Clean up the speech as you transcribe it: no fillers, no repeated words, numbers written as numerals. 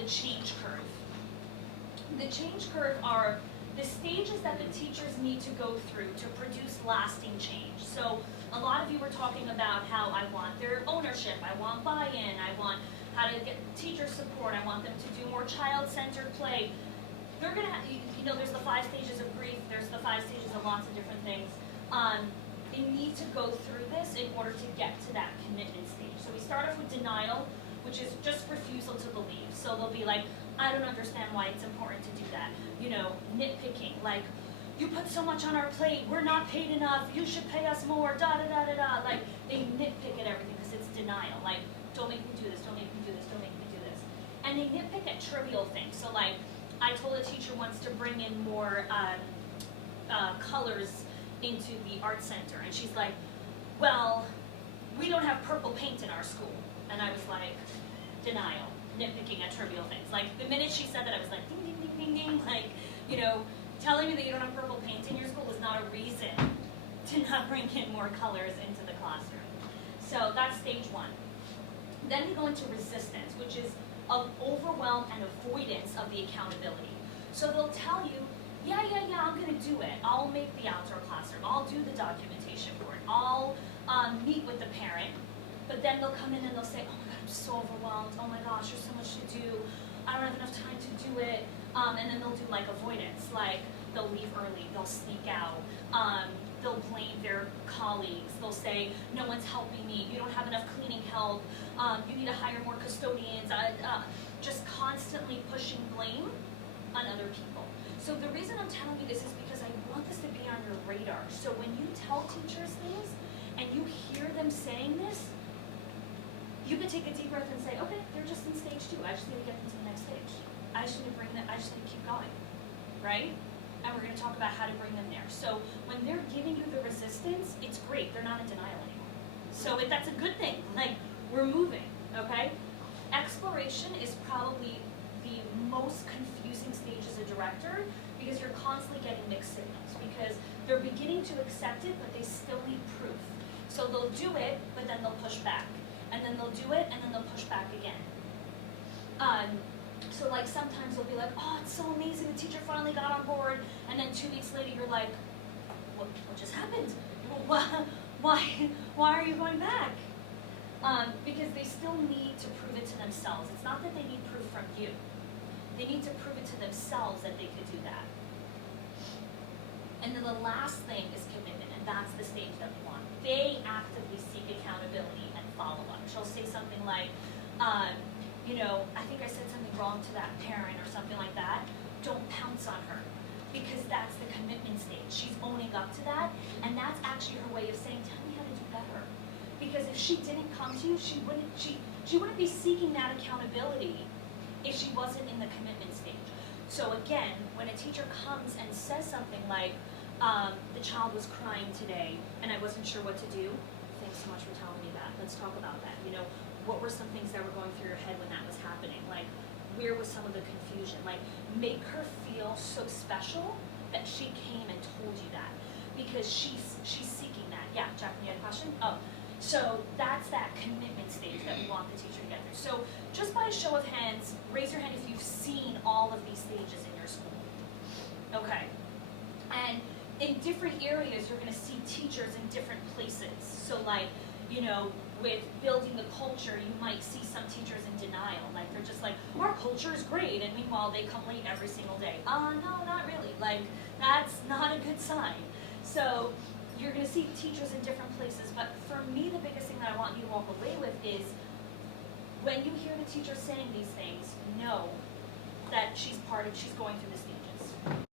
the change curve. The change curve are the stages that the teachers need to go through to produce lasting change. So a lot of you were talking about how I want their ownership, I want buy-in, I want how to get teacher support, I want them to do more child-centered play. They're gonna have, you know, there's the 5 stages of grief, there's the 5 stages of lots of different things. They need to go through this in order to get to that commitment stage. So we start off with denial, which is just refusal to believe. So they'll be like, I don't understand why it's important to do that. You know, nitpicking, like, you put so much on our plate, we're not paid enough, you should pay us more, da da da da da. Like, they nitpick at everything because it's denial. Like, don't make me do this, don't make me do this, don't make me do this. And they nitpick at trivial things. So like, I told a teacher once to bring in more colors into the art center, and she's like, well, we don't have purple paint in our school. And I was like, denial, nitpicking at trivial things. Like, the minute she said that, I was like, ding, ding, ding, ding, ding. Like, you know, telling me that you don't have purple paint in your school is not a reason to not bring in more colors into the classroom. So that's stage 1. Then we go into resistance, which is of overwhelm and avoidance of the accountability. So they'll tell you, yeah, I'm gonna do it. I'll make the outdoor classroom. I'll do the documentation board. I'll meet with the parent. But then they'll come in and they'll say, oh my God, I'm so overwhelmed. Oh my gosh, there's so much to do. I don't have enough time to do it. And then they'll do like avoidance, like they'll leave early, they'll sneak out, they'll blame their colleagues. They'll say, no one's helping me. You don't have enough cleaning help. You need to hire more custodians. Just constantly pushing blame on other people. So the reason I'm telling you this is because I want this to be on your radar. So when you tell teachers things and you hear them saying this, you can take a deep breath and say, okay, they're just in stage 2. I just need to get them to the next stage. I just need to keep going, right? And we're gonna talk about how to bring them there. So when they're giving you the resistance, it's great. They're not in denial anymore. So that's a good thing. Like, we're moving, okay? Exploration is probably the most confusing stage as a director because you're constantly getting mixed signals because they're beginning to accept it, but they still need proof. So they'll do it, but then they'll push back. And then they'll do it, and then they'll push back again. So like sometimes they'll be like, oh, it's so amazing, the teacher finally got on board, and then 2 weeks later you're like, what just happened? Why are you going back? Because they still need to prove it to themselves. It's not that they need proof from you. They need to prove it to themselves that they could do that. And then the last thing is commitment, and that's the stage that we want. They actively seek accountability and follow up. She'll say something like, you know, I think I said something wrong to that parent or something like that. Don't pounce on her, because that's the commitment stage. She's owning up to that, and that's actually her way of saying, tell me how to do better. Because if she didn't come to you, she wouldn't be seeking that accountability if she wasn't in the commitment stage. So again, when a teacher comes and says something like, the child was crying today and I wasn't sure what to do, thanks so much for telling me that. Let's talk about that. You know, what were some things that were going through your head when that was happening? Like, where was some of the confusion? Like, make her feel so special that she came and told you that, because she's seeking that. Yeah, Jacqueline, you had a question? Oh, so that's that commitment stage that we want the teacher to get through. So just by a show of hands, raise your hand if you've seen all of these stages in your school. Okay. And in different areas, you're going to see teachers in different places. So like, you know, with building the culture, you might see some teachers in denial. Like, they're just like, our culture is great, and meanwhile, they come late every single day. No, not really. Like, that's not a good sign. So you're going to see teachers in different places. But for me, the biggest thing that I want you to walk away with is, when you hear the teacher saying these things, know that she's going through the stages.